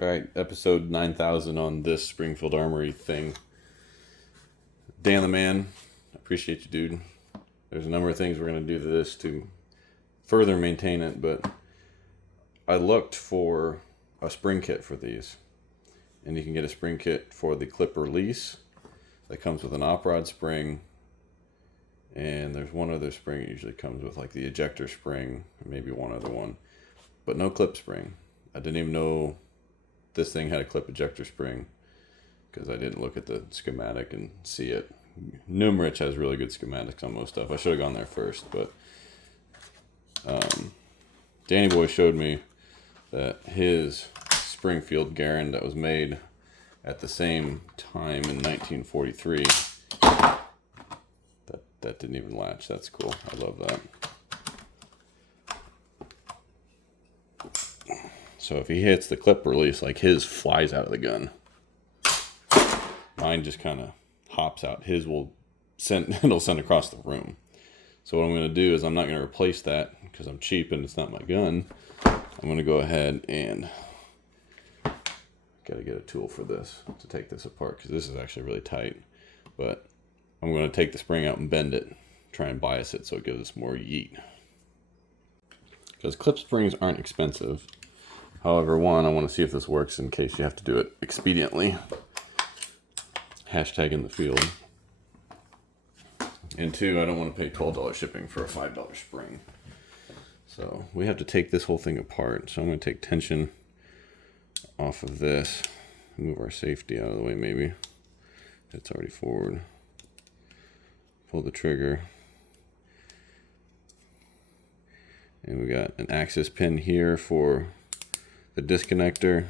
Alright, episode 9000 on this Springfield Armory thing. Dan the man, appreciate you, dude. There's a number of things we're going to do to this to further maintain it, but I looked for a spring kit for these. And you can get a spring kit for the clip release that comes with an op rod spring. And there's one other spring it usually comes with, like the ejector spring, maybe one other one. But no clip spring. I didn't even know this thing had a clip ejector spring because I didn't look at the schematic and see it. Numrich has really good schematics on most stuff. I should have gone there first, but Danny Boy showed me that his Springfield Garand that was made at the same time in 1943, that didn't even latch. That's cool. I love that. So if he hits the clip release, like his flies out of the gun. Mine just kind of hops out. His will send, it'll send across the room. So what I'm going to do is I'm not going to replace that because I'm cheap and it's not my gun. I'm going to go ahead and got to get a tool for this to take this apart because this is actually really tight. But I'm going to take the spring out and bend it, try and bias it so it gives us more yeet. Because clip springs aren't expensive. However, one, I want to see if this works in case you have to do it expediently. Hashtag in the field. And two, I don't want to pay $12 shipping for a $5 spring. So we have to take this whole thing apart. So I'm going to take tension off of this. Move our safety out of the way maybe. It's already forward. Pull the trigger. And we got an access pin here for the disconnector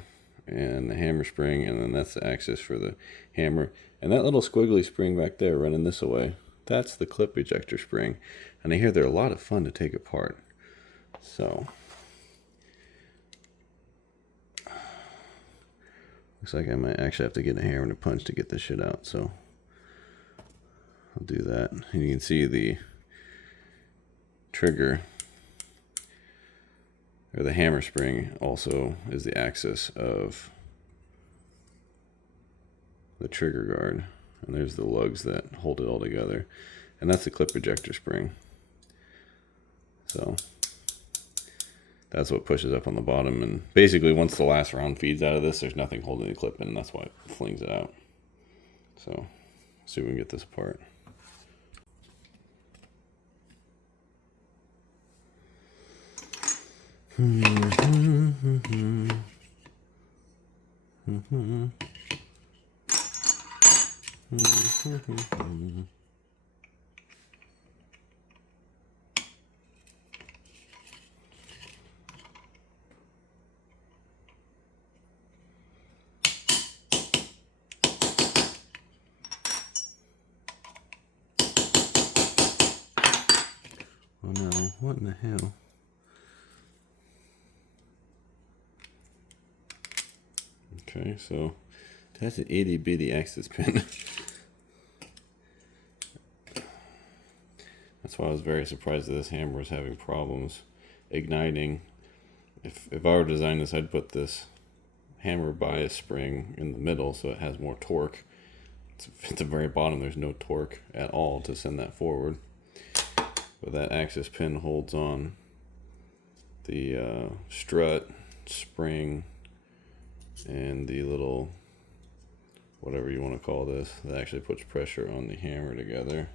and the hammer spring, and then that's the axis for the hammer. And that little squiggly spring back there running this away, that's the clip ejector spring. And I hear they're a lot of fun to take apart. So looks like I might actually have to get a hammer and a punch to get this shit out. So I'll do that. And you can see the trigger, or the hammer spring, also is the axis of the trigger guard. And there's the lugs that hold it all together. And that's the clip ejector spring. So that's what pushes up on the bottom. And basically once the last round feeds out of this, there's nothing holding the clip in, and that's why it flings it out. So let's see if we can get this apart. Oh no, what in the hell? Okay, so that's an itty bitty access pin. That's why I was very surprised that this hammer was having problems igniting. If I were to design this, I'd put this hammer bias spring in the middle so it has more torque. At the very bottom, there's no torque at all to send that forward. But that access pin holds on the strut, spring, and the little, whatever you want to call this, that actually puts pressure on the hammer together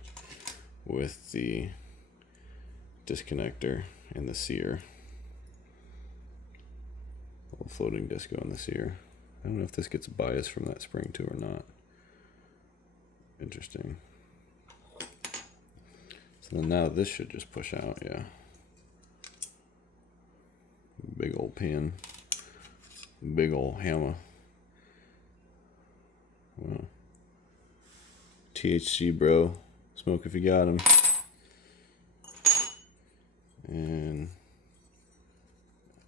with the disconnector and the sear. Little floating disco on the sear. I don't know if this gets bias from that spring too or not. Interesting. So then now this should just push out, yeah. Big old pin. Big old hammer. Wow. THC, bro. Smoke if you got him. And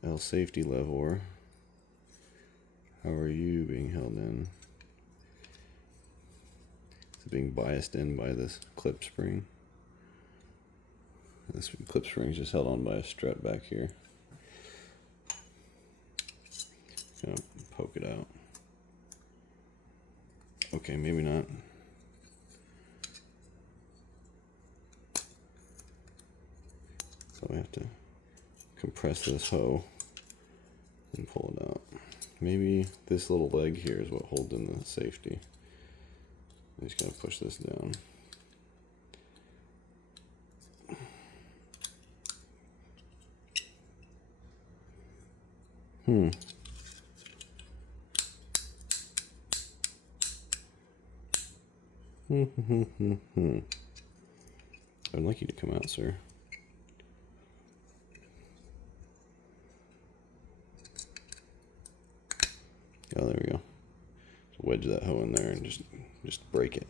L safety lever. How are you being held in? It's being biased in by this clip spring. This clip spring is just held on by a strut back here. Gonna poke it out. Okay, maybe not. So we have to compress this hoe and pull it out. Maybe this little leg here is what holds in the safety. I'm just gonna push this down. I'd like you to come out, sir. Oh, there we go. So wedge that hoe in there and just break it.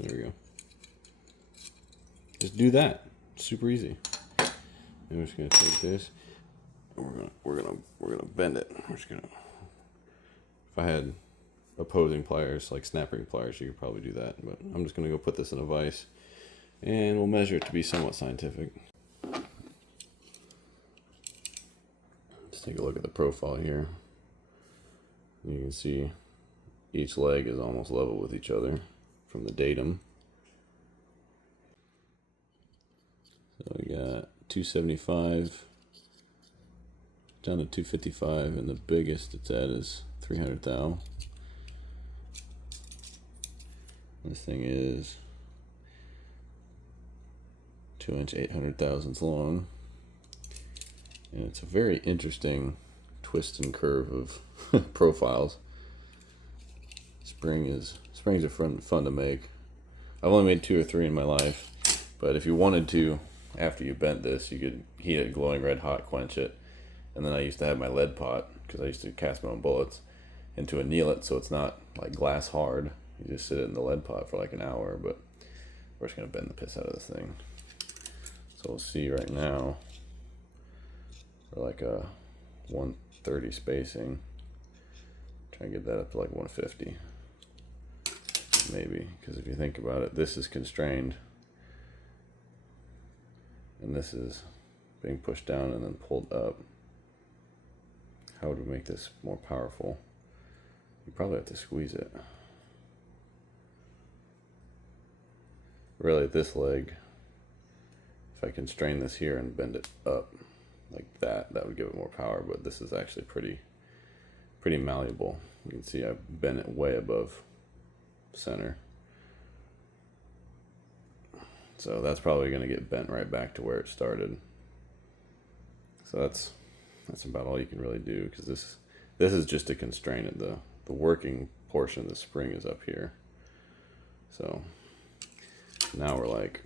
There we go. Just do that. Super easy. And we're just gonna take this. And we're gonna bend it. We're just gonna. If I had opposing pliers like snap ring pliers, you could probably do that. But I'm just gonna go put this in a vise, and we'll measure it to be somewhat scientific. Let's take a look at the profile here. You can see each leg is almost level with each other from the datum. So we got 275 down to 255, and the biggest it's at is 300 thou. This thing is 2 inch 800 thousandths long, and it's a very interesting twist and curve of profiles. Springs are fun to make. I've only made 2 or 3 in my life, but if you wanted to, after you bent this, you could heat it glowing red hot, quench it, and then I used to have my lead pot, because I used to cast my own bullets, into anneal it so it's not like glass hard. You just sit it in the lead pot for like an hour, but we're just gonna bend the piss out of this thing. So we'll see right now, for like a 130 spacing, try and get that up to like 150. Maybe, because if you think about it, this is constrained and this is being pushed down and then pulled up. How would we make this more powerful? You probably have to squeeze it. Really, this leg, if I constrain this here and bend it up like that, that would give it more power, but this is actually pretty malleable. You can see I've bent it way above center. So that's probably going to get bent right back to where it started. So that's about all you can really do, because this is just to constrain it. The working portion of the spring is up here. So now we're like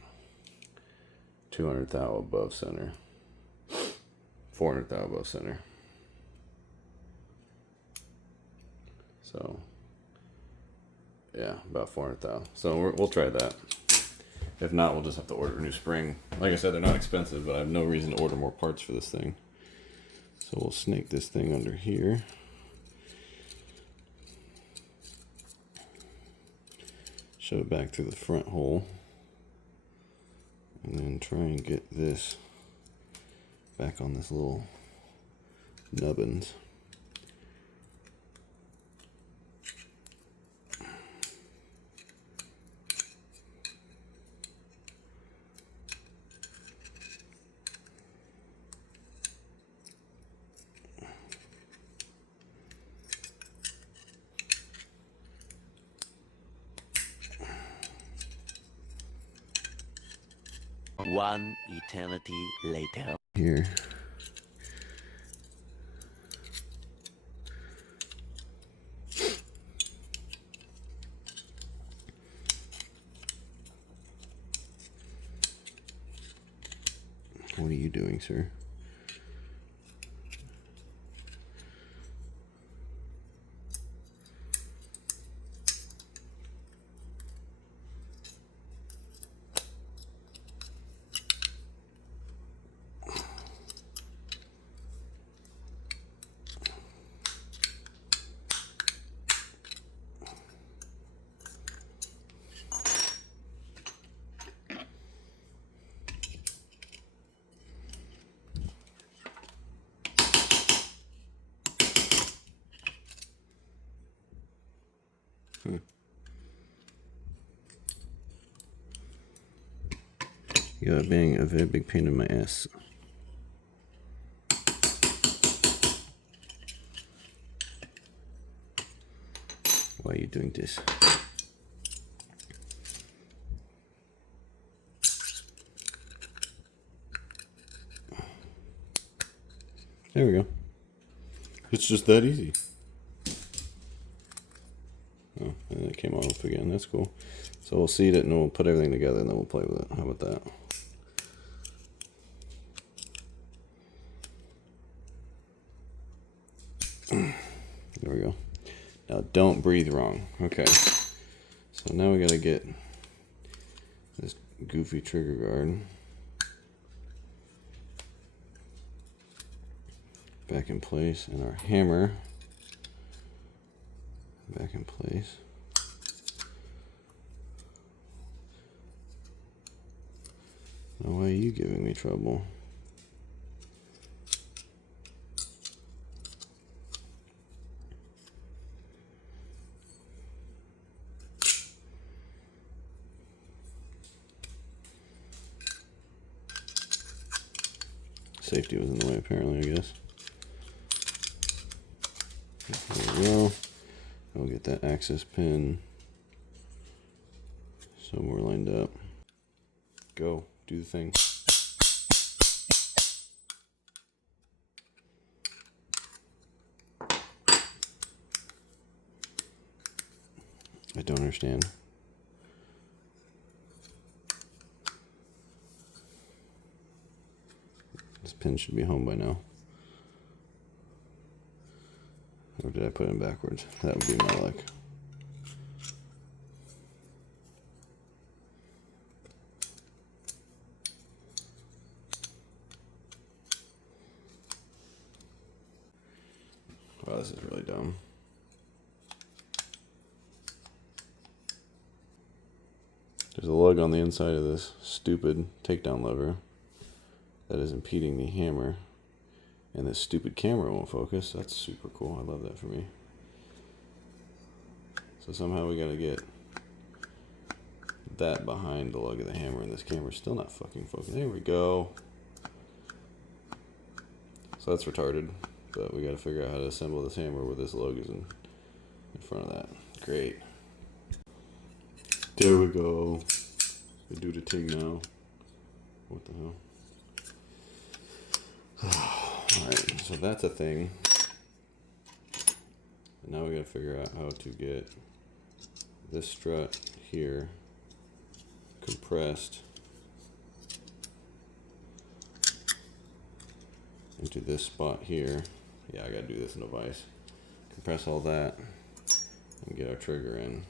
200 thou above center, 400 thou above center. So yeah, about 400 thou. So we'll try that. If not, we'll just have to order a new spring. Like I said, they're not expensive, but I have no reason to order more parts for this thing. So we'll snake this thing under here. Shove it back through the front hole. And then try and get this back on this little nubbins. One eternity later. Here. What are you doing, sir? You're being a very big pain in my ass. Why are you doing this? There we go. It's just that easy. Oh, and it came off again. That's cool. So we'll seed it and we'll put everything together and then we'll play with it. How about that? There we go. Now don't breathe wrong. Okay. So now we gotta get this goofy trigger guard back in place and our hammer back in place. Now why are you giving me trouble? Safety was in the way apparently, I guess. There we go. We'll get that access pin somewhere lined up. Go, do the thing. I don't understand. This pin should be home by now. Or did I put it backwards? That would be my luck. Wow, this is really dumb. There's a lug on the inside of this stupid takedown lever that is impeding the hammer. And this stupid camera won't focus. That's super cool. I love that for me. So somehow we gotta get that behind the lug of the hammer, and this camera's still not fucking focusing. There we go. So that's retarded, but we gotta figure out how to assemble this hammer where this lug is in front of that. Great. There we go. We do the thing now. What the hell? Alright, so that's a thing. And now we gotta figure out how to get this strut here compressed into this spot here. Yeah, I gotta do this in a vise. Compress all that and get our trigger in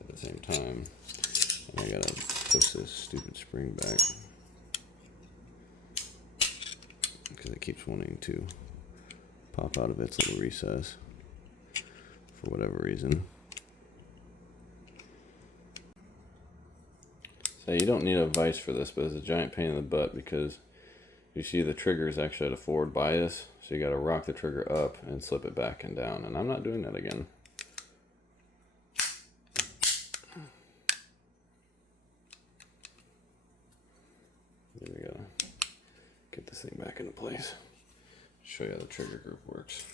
at the same time. And I gotta push this stupid spring back, because it keeps wanting to pop out of its little recess for whatever reason. So you don't need a vise for this, but it's a giant pain in the butt because you see the trigger is actually at a forward bias, so you got to rock the trigger up and slip it back and down, and I'm not doing that again. There we go. Get this thing back into place. Show you how the trigger group works.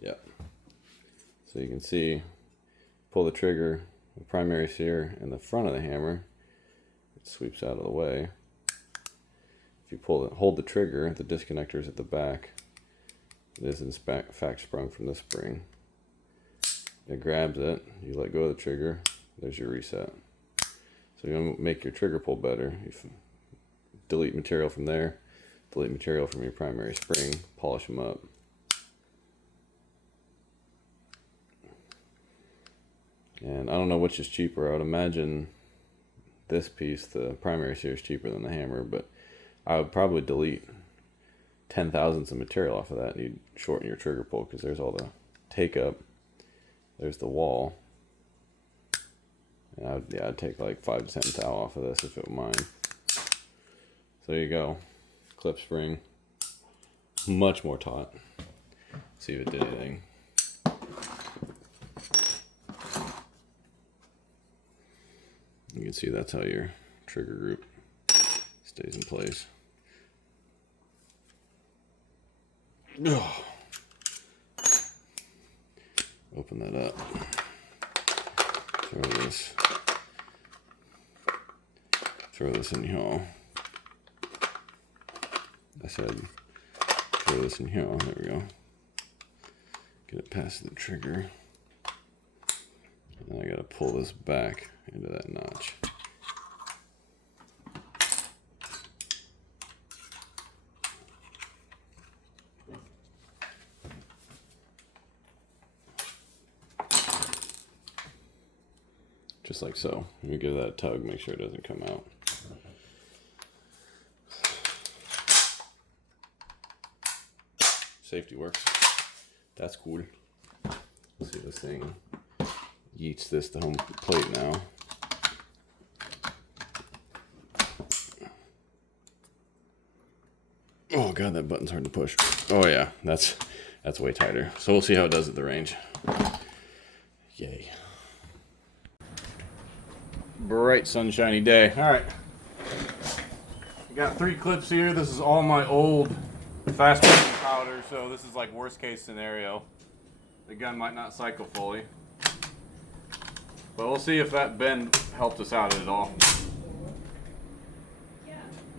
Yep. So you can see, pull the trigger, the primary's here in the front of the hammer. It sweeps out of the way. If you hold the trigger, the disconnector is at the back. It is in fact sprung from the spring. It grabs it, you let go of the trigger, there's your reset. So you want to make your trigger pull better. You delete material from there, delete material from your primary spring, polish them up. And I don't know which is cheaper. I would imagine this piece, the primary series, is cheaper than the hammer, but I would probably delete 10 thousandths of material off of that, and you'd shorten your trigger pull because there's all the take up. There's the wall. And I'd take like 5 to 10 thou off of this if it were mine. So there you go. Clip spring. Much more taut. See if it did anything. You can see that's how your trigger group stays in place. Open that up. Throw this in here. I said throw this in here. There we go. Get it past the trigger. And then I gotta pull this back into that notch. Just like so. Let me give that a tug, make sure it doesn't come out. Safety works. That's cool. Let's see if this thing yeets this to home plate now. Oh god, that button's hard to push. Oh yeah, that's way tighter. So we'll see how it does at the range. Yay. Bright sunshiny day. Alright. Got 3 clips here. This is all my old fast powder, so this is like worst case scenario. The gun might not cycle fully. But we'll see if that bend helped us out at all.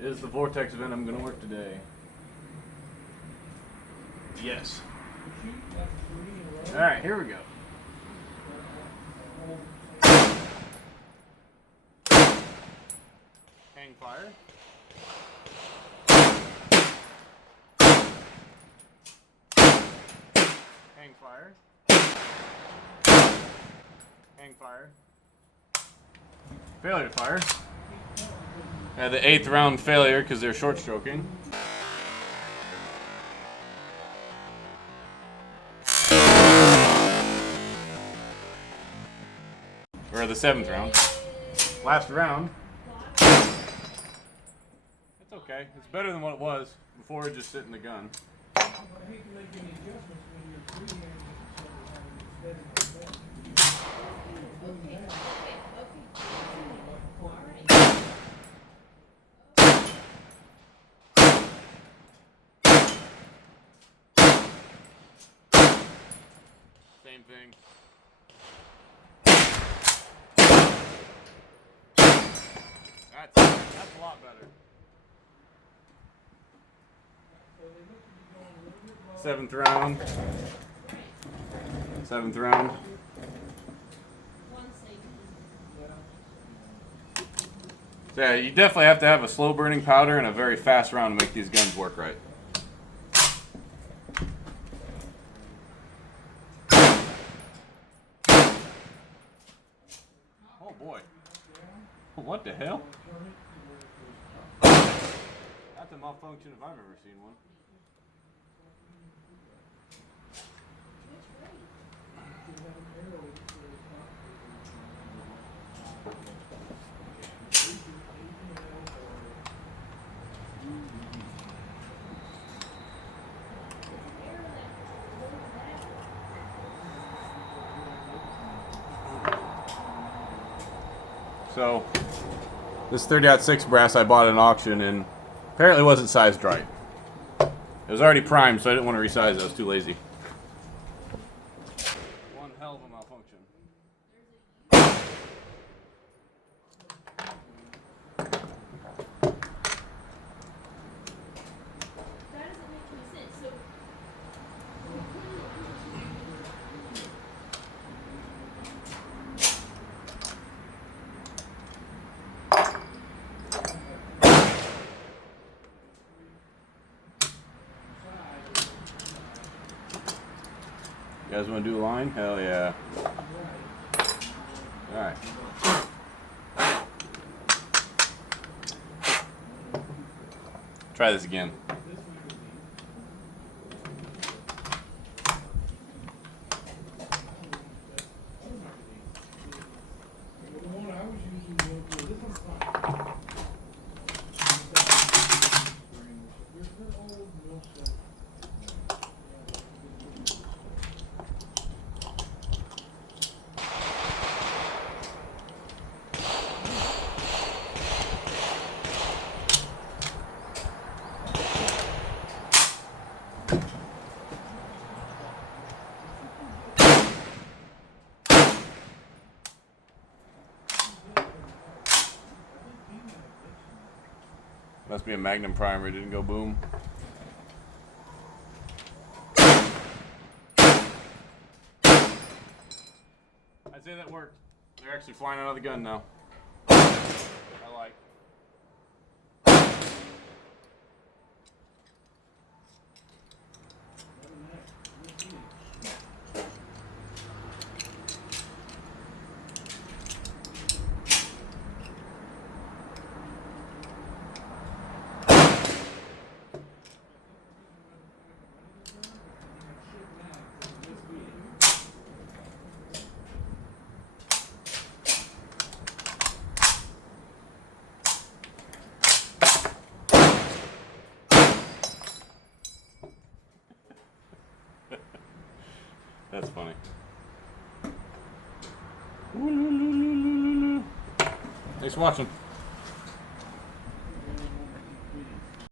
Is the vortex venom going to work today? Yes. Alright, here we go. Hang fire. Hang fire. Hang fire. Failure to fire. Had the 8th round failure because they're short stroking. Or the 7th round. Last round. It's okay. It's better than what it was before just sitting the gun. Same thing. That's a lot better. 7th round. 7th round. So yeah, you definitely have to have a slow burning powder and a very fast round to make these guns work right. Oh boy. What the hell? That's a malfunction if I've ever seen one. So, this 30-06 brass I bought at an auction and apparently wasn't sized right. It was already primed, so I didn't want to resize it. I was too lazy. One hell of a malfunction. You guys want to do a line? Hell yeah. Alright. Try this again. Must be a Magnum primer. It didn't go boom. I'd say that worked. They're actually flying out of the gun now. I like. That's funny. Thanks for watching.